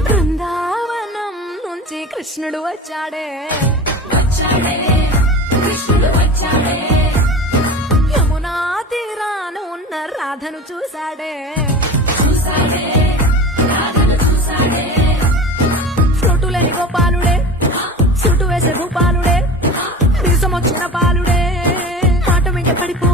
బృందావనం నుంచి కృష్ణుడు వచ్చాడే యమునా తీరాన ఉన్న రాధను చూశాడే ఫ్రూటులేని గోపాలుడే సుటు వేసే భూపాలుడే దేశం వచ్చిన పాలుడే మాట వెంట పడిపో